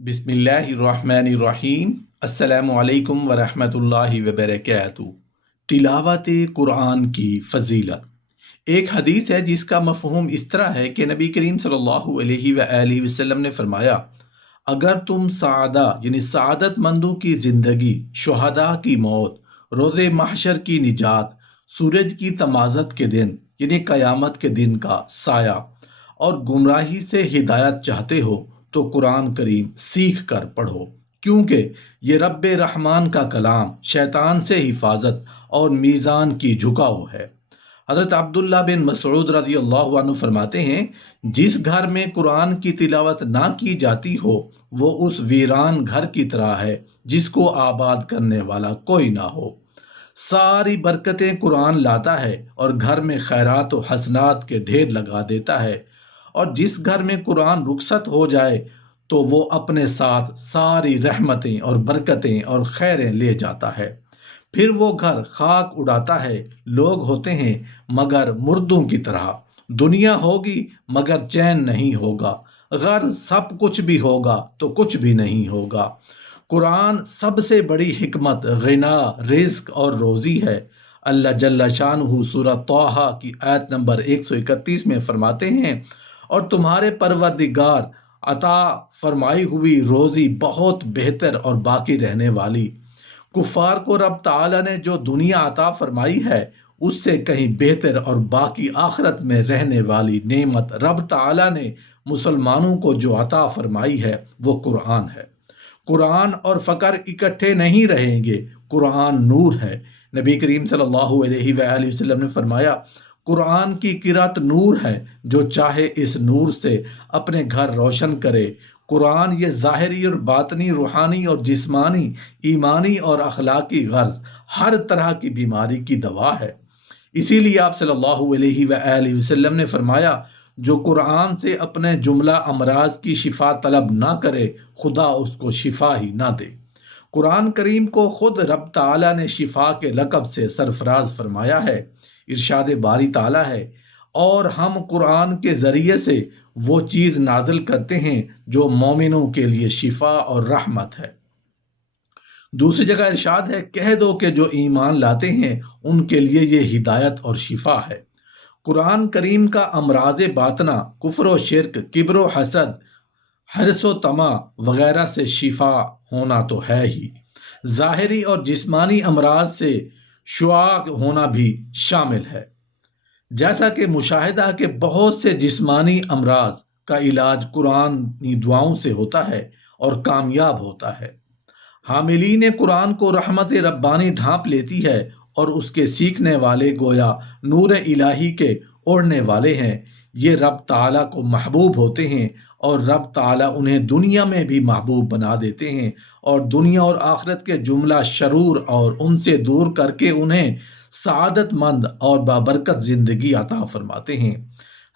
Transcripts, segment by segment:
बिस्मिल्लाहिर्रहमानिर्रहीम। अस्सलामुअलैकुम वरहमतुल्लाहि वबरकातुहू। तिलावत कुरान की फ़ज़ीलत। एक हदीस है जिसका मफ़हूम इस तरह है कि नबी करीम सल्लल्लाहु अलैहि वआलिहि वसल्लम ने फरमाया, अगर तुम सादा यानी सआदतमंदों की ज़िंदगी, शुहदा की मौत, रोज़े महशर की निजात, सूरज की तमाज़त के दिन यानी क़यामत के दिन का साया और गुमराही से हिदायत चाहते हो तो कुरान करीम सीख कर पढ़ो, क्योंकि ये रब रहमान का कलाम, शैतान से हिफाजत और मीज़ान की झुकाव है। हज़रत अब्दुल्ला बिन मसऊद रज़ी अल्लाहु अन्हु फरमाते हैं, जिस घर में कुरान की तिलावत ना की जाती हो वो उस वीरान घर की तरह है जिसको आबाद करने वाला कोई ना हो। सारी बरकतें कुरान लाता है और घर में खैरात व हसनात के ढेर लगा देता है, और जिस घर में कुरान रुखसत हो जाए तो वो अपने साथ सारी रहमतें और बरकतें और खैरें ले जाता है। फिर वो घर खाक उड़ाता है, लोग होते हैं मगर मुर्दों की तरह, दुनिया होगी मगर चैन नहीं होगा, अगर सब कुछ भी होगा तो कुछ भी नहीं होगा। कुरान सबसे बड़ी हिकमत, गिना, रिज्क और रोज़ी है। अल्लाह जल्ला शानहू सूरह तौहा की आयत नंबर 131 में फरमाते हैं, और तुम्हारे परवरदिगार अता फरमाई हुई रोज़ी बहुत बेहतर और बाकी रहने वाली। कुफ़ार को रब ताला ने जो दुनिया अता फरमाई है उससे कहीं बेहतर और बाकी आखिरत में रहने वाली नेमत रब ताला ने मुसलमानों को जो अता फरमाई है वो कुरान है। कुरान और फ़क्र इकट्ठे नहीं रहेंगे। कुरान नूर है। नबी करीम सल्लल्लाहु अलैहि वसल्लम ने फरमाया, कुरान की किरात नूर है, जो चाहे इस नूर से अपने घर रोशन करे। कुरान ये ज़ाहिरी और बातनी, रूहानी और जिस्मानी, ईमानी और अखलाकी गर्ज, हर तरह की बीमारी की दवा है। इसीलिए आप सल्लल्लाहु अलैहि वसल्लम ने फरमाया, जो कुरान से अपने जुमला अमराज की शिफा तलब ना करे, खुदा उसको शिफा ही ना दे। कुरान करीम को खुद रब ताला ने शिफा के लक़ब से सरफराज फरमाया है। इरशाद बारी ताला है, और हम कुरान के ज़रिए से वो चीज़ नाजिल करते हैं जो मोमिनों के लिए शिफा और रहमत है। दूसरी जगह इरशाद है, कह दो कि जो ईमान लाते हैं उनके लिए ये हिदायत और शिफा है। कुरान करीम का अमराज बातना, कुफ्र व शिर्क, किब्र व हसद, हर्स व तमा वगैरह से शिफा होना तो है ही, ज़ाहिरी और जिस्मानी अमराज से शुआ होना भी शामिल है। जैसा कि मुशाहिदा के बहुत से जिस्मानी अमराज का इलाज कुरानी दुआओं से होता है और कामयाब होता है। हामिलीन कुरान को रहमत रब्बानी ढांप लेती है और उसके सीखने वाले गोया नूर इलाही के ओढ़ने वाले हैं। ये रब ताला को महबूब होते हैं और रब ताला उन्हें दुनिया में भी महबूब बना देते हैं, और दुनिया और आखिरत के जुमला शरूर और उनसे दूर करके उन्हें सआदतमंद और बाबरकत ज़िंदगी अता फरमाते हैं।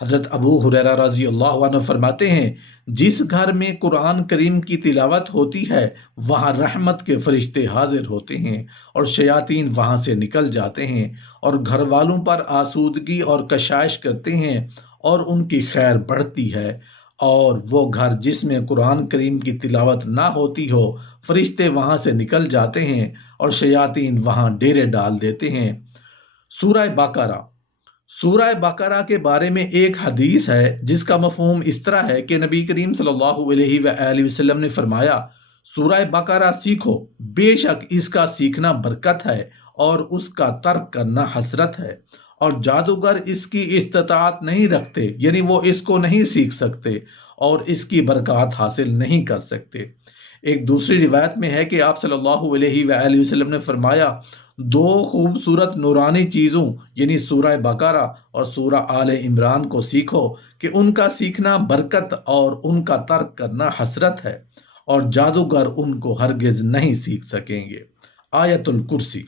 हज़रत अबू हुरैरा रज़ी अल्लाह अन्हु फरमाते हैं, जिस घर में कुरान करीम की तिलावत होती है वहाँ रहमत के फरिश्ते हाजिर होते हैं और शयातीन वहाँ से निकल जाते हैं और घर वालों पर आसूदगी और कशाइश करते हैं और उनकी खैर बढ़ती है। और वो घर जिसमें कुरान करीम की तिलावत ना होती हो, फरिश्ते वहाँ से निकल जाते हैं और शयातीन वहाँ डेरे डाल देते हैं। सूरह बकरा। सूरह बकरा के बारे में एक हदीस है जिसका मफ़हूम इस तरह है कि नबी करीम सल्लल्लाहु अलैहि वसल्लम ने फरमाया, सूरह बकरा सीखो, बेशक इसका सीखना बरकत है और उसका तर्क करना हसरत है, और जादूगर इसकी इस्तात नहीं रखते, यानी वो इसको नहीं सीख सकते और इसकी बरकत हासिल नहीं कर सकते। एक दूसरी रिवायत में है कि आप सल्लल्लाहु अलैहि वसल्लम ने फरमाया, दो खूबसूरत नूरानी चीज़ों यानी सूरह बकरा और सूरह आले इमरान को सीखो कि उनका सीखना बरकत और उनका तर्क करना हसरत है, और जादूगर उनको हरगिज़ नहीं सीख सकेंगे। आयतुल कुर्सी।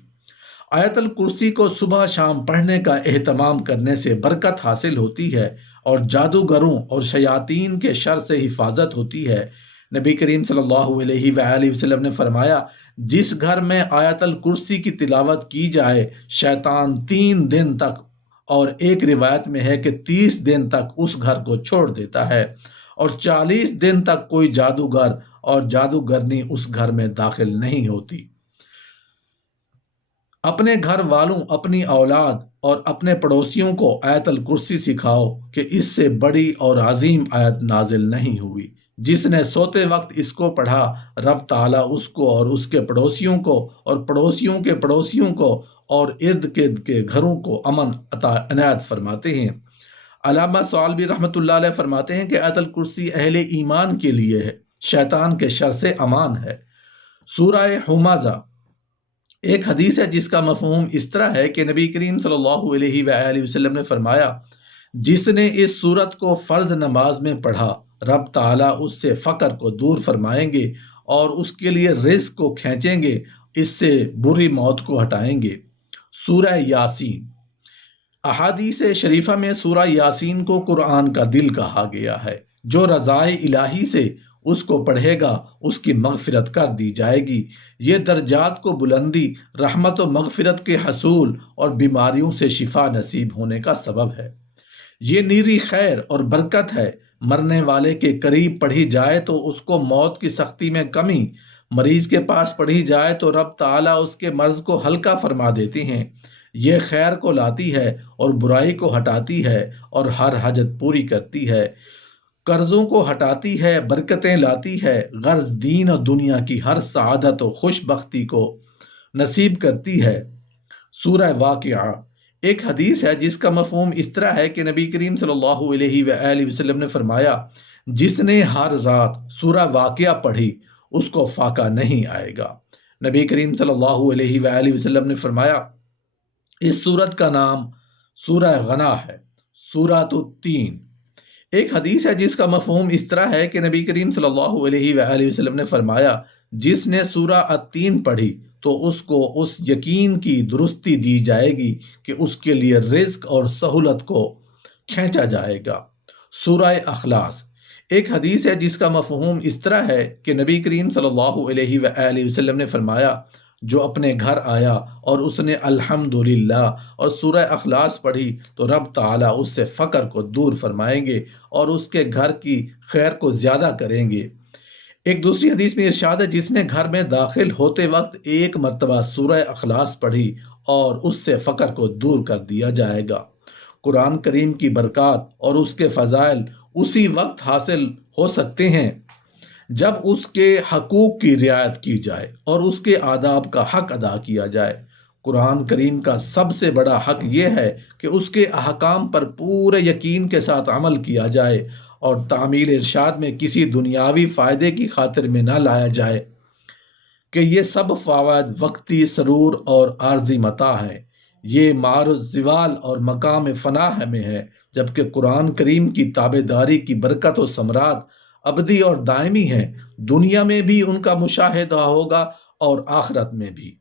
आयतुल कुर्सी को सुबह शाम पढ़ने का एहतमाम करने से बरकत हासिल होती है और जादूगरों और शयातीन के शर से हिफाजत होती है। नबी करीम सल्लल्लाहु अलैहि वसल्लम ने फरमाया, जिस घर में आयतुल कुर्सी की तिलावत की जाए, शैतान 3 दिन तक, और एक रिवायत में है कि 30 दिन तक उस घर को छोड़ देता है, और 40 दिन तक कोई जादूगर اور جادوگرنی اس گھر میں داخل نہیں ہوتی۔ اپنے گھر والوں، اپنی اولاد اور اپنے پڑوسیوں کو آیت الکرسی سکھاؤ کہ اس سے بڑی اور عظیم آیت نازل نہیں ہوئی۔ جس نے سوتے وقت اس کو پڑھا، رب تعالیٰ اس کو اور اس کے پڑوسیوں کو اور پڑوسیوں کے پڑوسیوں کو اور ارد گرد کے گھروں کو امن عطا عنایت فرماتے ہیں۔ علامہ ثعلبی رحمۃ اللہ علیہ فرماتے ہیں کہ آیت الکرسی اہل ایمان کے لیے ہے، شیطان کے شر سے امان ہے۔ سورہ حمزہ ایک حدیث ہے جس کا مفہوم اس طرح ہے کہ نبی کریم صلی اللہ علیہ وآلہ وسلم نے فرمایا، جس نے اس سورت کو فرض نماز میں پڑھا، رب تعالیٰ اس سے فقر کو دور فرمائیں گے اور اس کے لیے رزق کو کھینچیں گے، اس سے بری موت کو ہٹائیں گے۔ سورہ یاسین، احادیث شریفہ میں سورہ یاسین کو قرآن کا دل کہا گیا ہے۔ جو رضائے الہی سے اس کو پڑھے گا اس کی مغفرت کر دی جائے گی۔ یہ درجات کو بلندی، رحمت و مغفرت کے حصول اور بیماریوں سے شفا نصیب ہونے کا سبب ہے۔ یہ نیری خیر اور برکت ہے۔ مرنے والے کے قریب پڑھی جائے تو اس کو موت کی سختی میں کمی، مریض کے پاس پڑھی جائے تو رب تعالیٰ اس کے مرض کو ہلکا فرما دیتے ہیں۔ یہ خیر کو لاتی ہے اور برائی کو ہٹاتی ہے اور ہر حاجت پوری کرتی ہے، قرضوں کو ہٹاتی ہے، برکتیں لاتی ہے، غرض دین اور دنیا کی ہر سعادت و خوش بختی کو نصیب کرتی ہے۔ سورہ واقعہ ایک حدیث ہے جس کا مفہوم اس طرح ہے کہ نبی کریم صلی اللہ علیہ وآلہ وسلم نے فرمایا، جس نے ہر رات سورہ واقعہ پڑھی اس کو فاقہ نہیں آئے گا۔ نبی کریم صلی اللہ علیہ وآلہ وسلم نے فرمایا، اس سورت کا نام سورہ غنا ہے، سورۃ التین۔ ایک حدیث ہے جس کا مفہوم اس طرح ہے کہ نبی کریم صلی اللہ علیہ وآلہ وسلم نے فرمایا، جس نے سورہ التین پڑھی تو اس کو اس یقین کی درستی دی جائے گی کہ اس کے لیے رزق اور سہولت کو کھینچا جائے گا۔ سورہ اخلاص ایک حدیث ہے جس کا مفہوم اس طرح ہے کہ نبی کریم صلی اللہ علیہ وآلہ وسلم نے فرمایا، جو اپنے گھر آیا اور اس نے الحمدللہ اور سورہ اخلاص پڑھی تو رب تعالیٰ اس سے فقر کو دور فرمائیں گے اور اس کے گھر کی خیر کو زیادہ کریں گے۔ ایک دوسری حدیث میں ارشاد ہے، جس نے گھر میں داخل ہوتے وقت ایک مرتبہ سورہ اخلاص پڑھی اور اس سے فقر کو دور کر دیا جائے گا۔ قرآن کریم کی برکات اور اس کے فضائل اسی وقت حاصل ہو سکتے ہیں جب اس کے حقوق کی رعایت کی جائے اور اس کے آداب کا حق ادا کیا جائے۔ قرآن کریم کا سب سے بڑا حق یہ ہے کہ اس کے احکام پر پورے یقین کے ساتھ عمل کیا جائے اور تعمیل ارشاد میں کسی دنیاوی فائدے کی خاطر میں نہ لایا جائے کہ یہ سب فوائد وقتی سرور اور عارضی متاع ہے، یہ معرض زوال اور مقام فناح میں ہے، جبکہ قرآن کریم کی تابع داری کی برکت و ثمرات ابدی اور دائمی ہیں، دنیا میں بھی ان کا مشاہدہ ہوگا اور آخرت میں بھی۔